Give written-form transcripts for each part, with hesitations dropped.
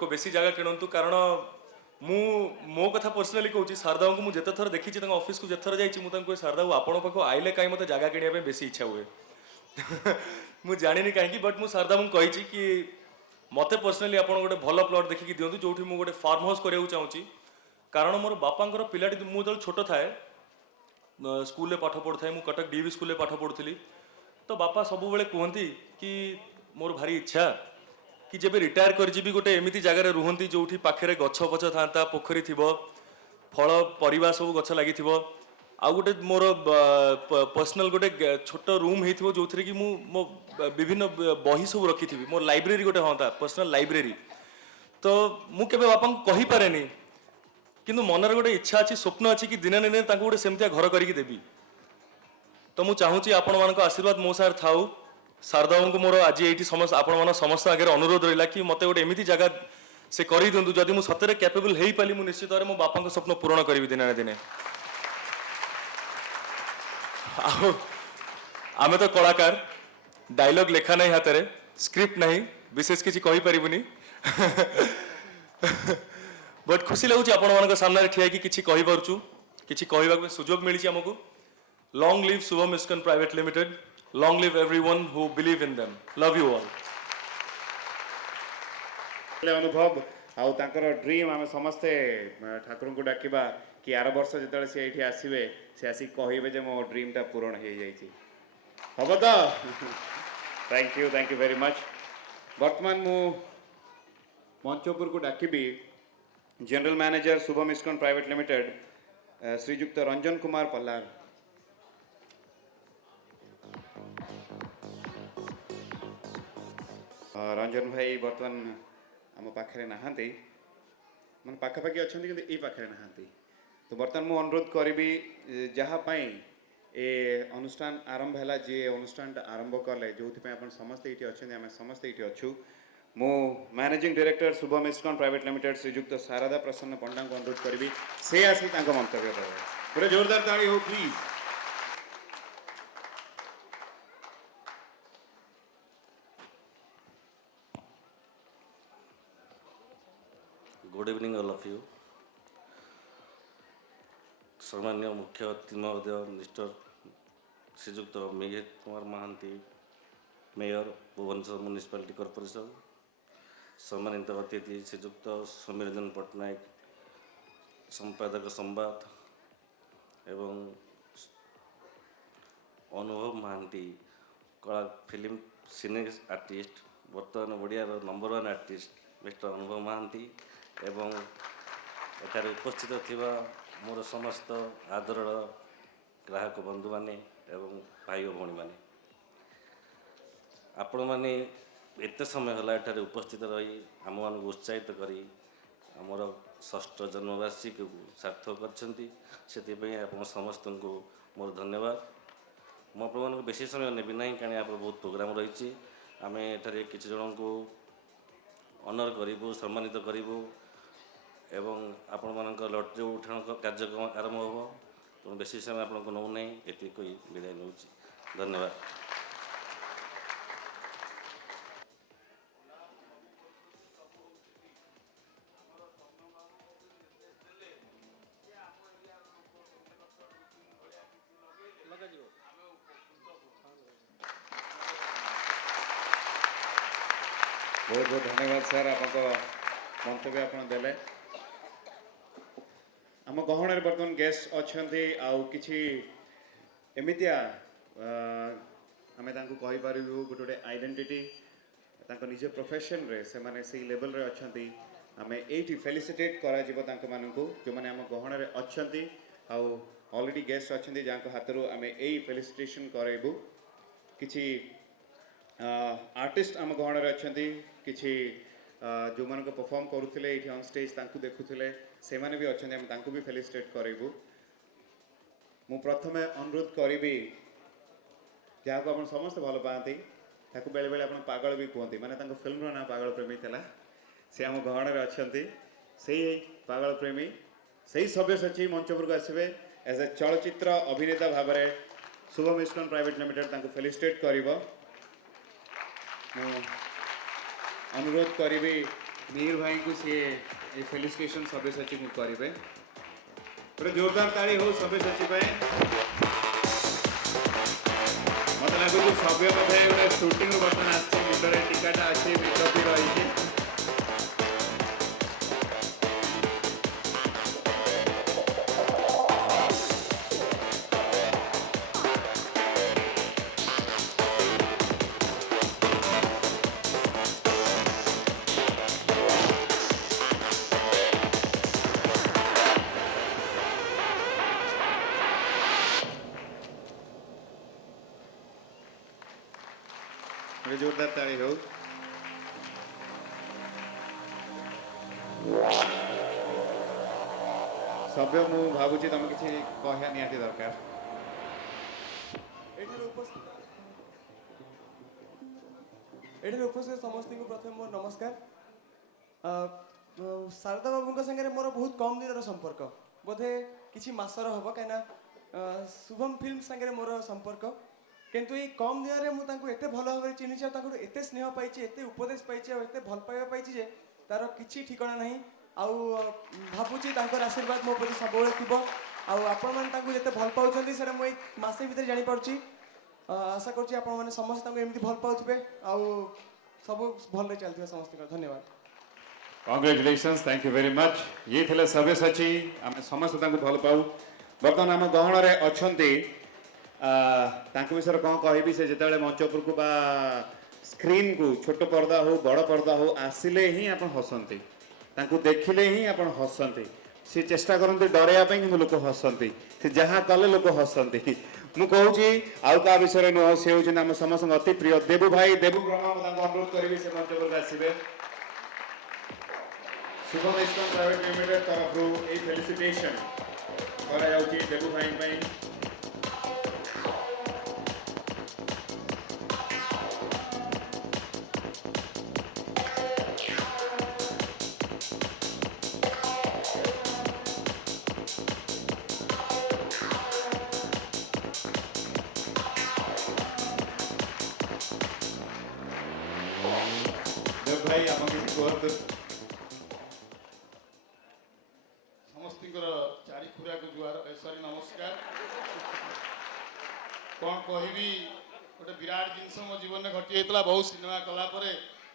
लोक बेसी जगह किणतु कारण मु मो कथा पर्सनाली कहूँ शारदा को मुझे थर देखी ऑफिस को जिते थर जाइए शारदा आपण पाख आइले कहीं मत जगह किणा बेसी इच्छा हुए मुझे जानी कहीं बट मुझे शारदा को कही कि मत पर्सनाली आप गोटे भल प्लट देखिए दिंतु जो गोटे फार्म हाउस करने चाहूँगी कारण मोर बापांर पिलाटी मुझे छोट थाए स्कूल पाठ पढ़ुए मुझे कटक डीवी स्कूल पाठ पढ़ुली तो बापा सब बेले कहती कि मोर भारी इच्छा कि जब रिटायर कर गोटे एमती जगार रुहति जो पाखे गछ पछ था पोखरी थी फल परिवा सब गछ लगी आउ गोटे मोर पर्सनल गोटे छोट रूम हो जो कि मो विभिन्न बही सब रखी थी मोर लाइब्रेरी गोटे हाँ पर्सनल लाइब्रेरी तो मुझे बापा कही पारे किंतु मनर गोटे इच्छा अच्छी स्वप्न अच्छी कि दिने दिने गोटे सेमतिया घर करके देवी तो मुझे चाहूँगी आपण मान आशीर्वाद मो सार थाऊ शारदा को मोर आज ये समस्त आपण समस्त आगे अनुरोध रहा कि मत गोटे एमती जगह से कर दिंतु जदि मुझे सतरे कैपेबल हो पाली मुझे निश्चित भाव मो बापा स्वप्न पूरण करी दिने दिने आमे तो कलाकार डायलॉग लेखा नहीं हाथ में स्क्रिप्ट नहीं विशेष किसी कही पारिबुनी बट खुशी लगुच आपण मान सामने ठिया कि किसी कही पारुछु किसी कहवा सुजोग मिली आमको long live Shubham ISKCON private limited long live everyone who believe in them love you all अनुभव आउ तांकर ड्रीम आम समस्ते ठाकुर को डाकिबा कि आर वर्ष जो सी ये आसवे सी आसिक कहे जे मो ड्रीमटा पूरण हो जाइए हम तो थैंक यू वेरी मच बर्तमान मु मंचपुर को डाकिबी general manager Shubham ISKCON private limited Srijukta Ranjan Kumar पल्लार रंजन भाई बर्तमान आम पाखे नहांती मैं पाखापाखि अच्छा कि ये पाखे नहांती तो बर्तमान मु अनुरोध करी जहाँपाई ए अनुष्ठान आरंभ है जी अनुष्ठान आरंभ कले जो समस्ते ये अच्छा आम समस्ते ये अच्छू मु managing director Shubham ISKCON private limited Srijukta Sarada Prasanna Panda को अनुरोध करी से आसी मंतव्य पूरा जोरदार ताली हो please. Good evening all of you. सम्मान्य मुख्य अतिथि महोदय mister Srijukta Megha Kumar Mahanty mayor Bhubaneswar municipality corporation, सम्मानित अतिथि श्रीजुक्त सौम्यरंजन पट्टनायक संपादक संवाद एवं अनुभव महांती कला फिल्म सिने आर्टिस्ट बर्तमान ओडिया नंबर 1 आर्टिस्ट मिस्टर अनुभव महांती एवं एठारे उपस्थित थिबा मोर समस्त आदर ग्राहक बंधु माने एवं भाई और भौणी माने आपण माने एत समय होला एठारे उपस्थित रही आम मान उत्साहित करी आमर 6ठ जन्मवार्षिकी को सार्थक करछंती सेति आपण समस्त को मोर धन्यवाद। मो आपण बेसी समय नेबी नहीं कारण आप बहुत प्रोग्राम रही आम एठारे किछि जन को ऑनर करिबु सम्मानित करिबु एवं आपण मानक लटरी उठाण कार्यक्रम आरंभ हो तो बेसी समय आपण को नौ नहीं एति कोई विदाय नौ धन्यवाद। बहुत बहुत धन्यवाद सर आपको मंतव्य आप देले आम गहण बर्तमान गेस्ट अच्छा आउ कि एमतिया आम कहीपर गोटे गोटे आइडेंटिटी निज प्रोफेशन रे से माने से लेवल रे अच्छा आम ये फेलिसिटेट करा जो मैंने आम गहण अच्छा आउ ऑलरेडी गेस्ट अच्छा जहाँ हाथ रू आम यही फेलिसिटेशन करेबू कि आर्टिस्ट आम गहण अच्छा कि जो मान परफॉर्म करुले ये ऑन स्टेज देखुले से माने भी अच्छा आम भी फेलिसिटेट करेबू मु प्रथम अनुरोध करी जहाँ को आप समस्त भल पाती बेले बेले आप पागल भी कहते माने फिल्म ना पागल प्रेमी था से आम गहण अच्छा से पागल प्रेमी से ही सभ्य सची मंचपुर को आसवे एज ए चलचित्र अभिनेता भाव में Shubham ISKCON private limited felicitate कर अनुरोध करी मीर भाई को सी ए फेलिसिटेशन सब्यसाची को करेंगे पूरा जोरदार ताली हो सब्यसाची मत लगुच सभ्य गोटे सुटिंग बर्तमान आसचे मुंडे टीकाटा अच्छे मेकअप भी रही जोरदार ताली हो सभ्य मु भावुची तुम किसी कहया निहाती दरकार एठार उपस्थित समस्त को प्रथम मोर नमस्कार शारदा बाबू संगे मोर बहुत कम दिन संपर्क बोधे किसी मासर हम कहीं शुभम फिल्म संगे मोर संपर्क किंतु ये कम दिन में मुझे एत भल भाव चिन्हिची एत स्नेह पाई एत उपदेश पाई एत भल पाइबा पाई जे तार किसी ठिकाना ना आउ भावुची आशीर्वाद मो प्रति सब थी आपण मैंने जिते भल पाँच से मुझे मसे भितर जापारे आशा करुँच समस्त एमती भल पाथे आउ सब भल चलती समस्त धन्यवाद congratulations thank you very much ये थे सब्यसाची आम समस्त भल पाऊ बर्तमान आम गहण में अच्छा विषय कौन कहि से जिते मंच उपर को स्क्रीन को छोट पर्दा हो बड़ पर्दा हो आसिले ही आप हसती देखिले ही आप हसती सी चेष्टा करते डरवाई कि लोक हसती से जहाँ कले लोक हसती मुझे आउ क्या विषय नुह सी हूँ आम समस्त अति प्रिय देबू भाई देबू ब्रह्मा अनुरोध करी से मंच पर आसवे शुभम इस्कॉन प्राइवेट लिमिटेड तरफ ये फेलिसिटेशन करा देबू भाई भाई आप समस्त चारि खुरा को जुआर सॉरी नमस्कार कौन कहबी गोटे विराट जिनस मो जीवन में घटी जाता बहुत सिनेमा कलापर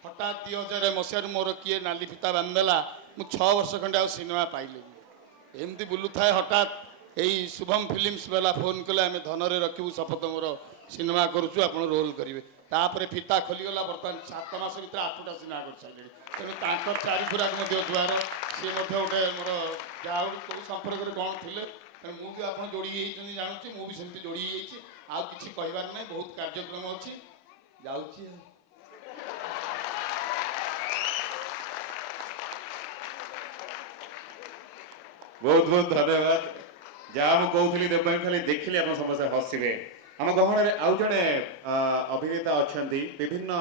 हठात 2000 मसीह मोर किए नाली फिता बांधदेला मु 6 वर्ष खंडे आ सिनेमा पाइले एमती बुलू थाए हठात यही शुभम फिल्म्स वाला फोन कले आम धन रखू शपथ मोर सिनेमा करुचु आप रोल करेंगे तापर फिता खोलीगला बर्तमान 7 मास भर 8टा सिनेमा कर सारे तेणु चारि खुराक जुआर सी गोटे मोर जहाँ कौ संपर्क में कौन थे मुझे आप जोड़ी जानूँ मुझे सेमती जोड़ी आउ कि कहबार ना बहुत कार्यक्रम अच्छी जाऊँगी बहुत बहुत धन्यवाद जहाँ मुझे कहूली देव खाली देखिले आप समस्त हसवे आम गहन आउ जड़े अभिनेता अच्छा विभिन्न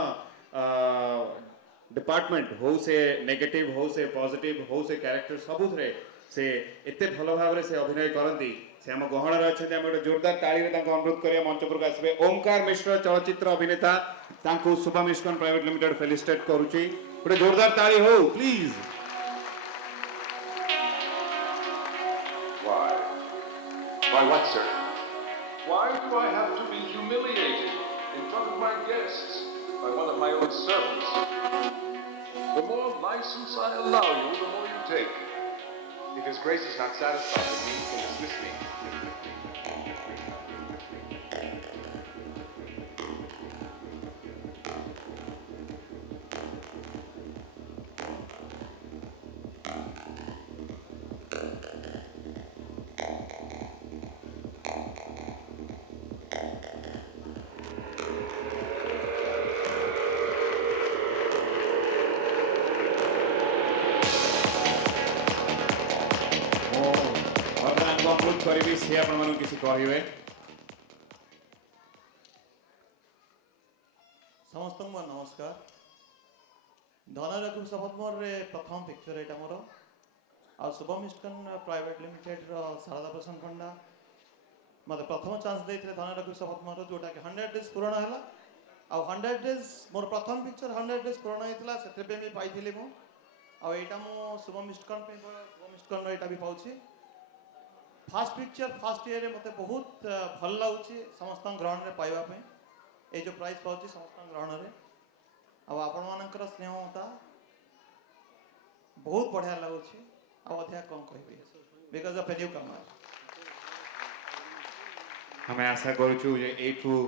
डिपार्टमेंट हो से नेगेटिव हो से पॉजिटिव हो से कैरेक्टर सबुथे से एते भल भाव से अभिनय करती से आम गहन अच्छा आम गोटे जोरदार ताली अनुरोध करिया मंच पर आसवे ओमकार मिश्र चलचित्र अभिनेता Shubham ISKCON private limited felicitate करुच्ची गोटे जोरदार ताली हो please Why what, sir? Why do I have to be humiliated in front of my guests by one of my own servants? The more license I allow you, the more you take. If His Grace is not satisfied with me, he can dismiss me. अनुरोध करी सी आप किसी कहे समस्त नमस्कार धनरघु शपथ मोर प्रथम picture यहाँ मोर आ Shubham ISKCON private limited Sarada Prasanna Panda मत प्रथम चांस देते धनरघु शपथ मोर जोटा कि 100 डेज पूर्ण है आ 100 डेज मोर प्रथम पिक्चर 100 डेज पूर्ण होता से पाई मु आईटा मु शुभम इस्टकन शुभम इस्टकन एटा भी पाउछि फास्ट पिक्चर फास्ट ईयर मते बहुत भल लागुछि समस्त ग्रहण रे पाइबा पे ए जो प्राइज पाउछि समस्त ग्रहण रे आ आपण मानकर स्नेहता बहुत बढ़िया लागुछि आ अधिक कम कहबे बिकॉज ऑफ ए न्यू कमर हमें आशा करूँ जे एठू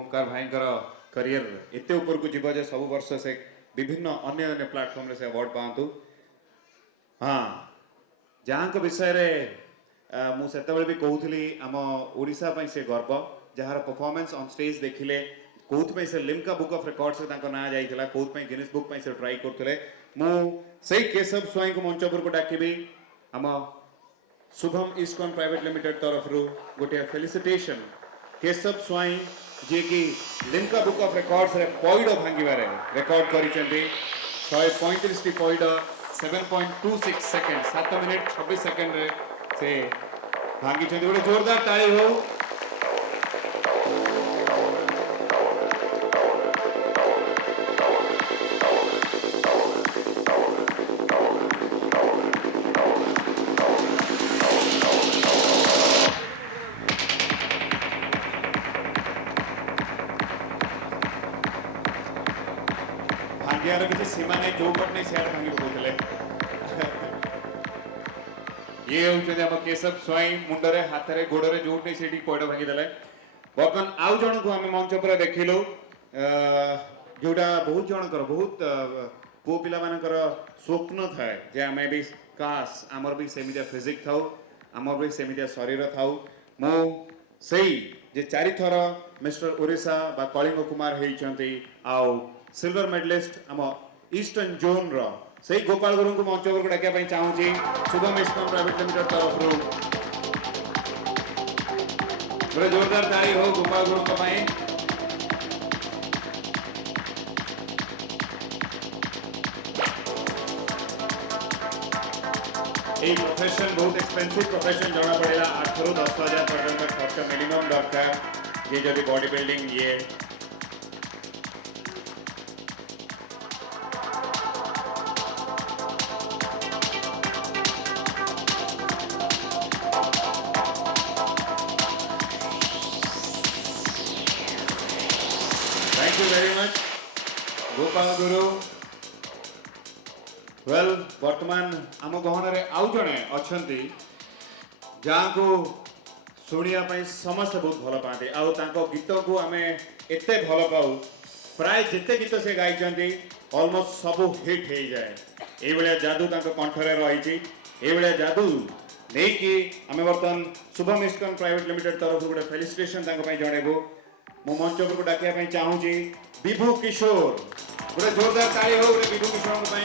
ओमकार भाईंकर करियर एते ऊपर को जीव जे सब वर्ष से विभिन्न अन्य अन्य प्लेटफॉर्म रे से अवार्ड पातु हाँ जहाँ विषय रे मु सेतबेले भी कहूली आम ओडिशा पई से गर्व जार परफॉर्मेंस ऑन स्टेज देखिले कोथ पे से लिम्का बुक ऑफ रिकॉर्ड से तांको ना जाइथिला कोथ पे गिनीज बुक पे से ट्राई करथले मु सही केशव स्वाई को मंच पर को डाकिबी आम शुभम इस्कॉन प्राइवेट लिमिटेड तरफ रू गोटे फेलिसिटेशन केशव स्वाई जे कि लिम्का बुक ऑफ रिकॉर्ड्स रे पॉइड भांगिबारे रिकॉर्ड करिसेंती 135 टी पॉइड 7.26 सेकंड 7 मिनिट 26 सेकंड रे से भांगी छथि गोटे जोरदार ताली हो भांगियार किसी सीमा नहीं जो पट नहीं सियाड़ भांगी बोलते ये होउछे हम केशव स्वाई मुंडरे हाथरे गोडरे जोटनी सेठी पॉइंट भांगी देले बर्तमान आउ जण को हम मंच पर देखिलो जोटा बहुत जण कर बहुत पो पिला मानकर स्वप्न थाए जे हमें भी काश हमर भी सेमिदिया फिजिक थाउ हमर भी सेमिदिया शरीर थाउ मो सही जे चारि थर मिस्टर ओडिशा बा कलिंग कुमार हेइचंती आउ सिल्वर मेडलिस्ट आम ईस्टर्न जोन रो सही गोपाल गुरु को मंच पर डाकिया पई चाहूची शुभम इस्कॉन प्राइवेट लिमिटेड तरफ रो बड़े जोरदार ताली हो गोपाल गुरु को पई ए प्रोफेशन बहुत एक्सपेंसिव प्रोफेशन जଣା पड़ेला 8 ରୁ 10,000 पर्यंत खर्च मिनिमम दरकार ये जदी बॉडी बिल्डिंग ये Thank you very much, Gopal Guru well वर्तमान आम गहन रे आउ जणे अछंती जहाँ को शुणिया पई समस्त बहुत भल पाते आउ तांको गीत को आमे एते भल पाऊ प्राय जिते गीत से गाइचंती ऑलमोस्ट सब हिट हो जाए ए बलिया जादू तांको कंठरे रहिची ए बलिया जादू नहीं कि आमे वर्तमान शुभम इस्कॉन प्राइवेट लिमिटेड तरफ गोटे फेलिसिटेशन तांको पई जणेबो मो मंच पर डाकिया पई चाहूची विभू किशोर गोटे जोरदार ताली हो गोटे विभू किशोर पई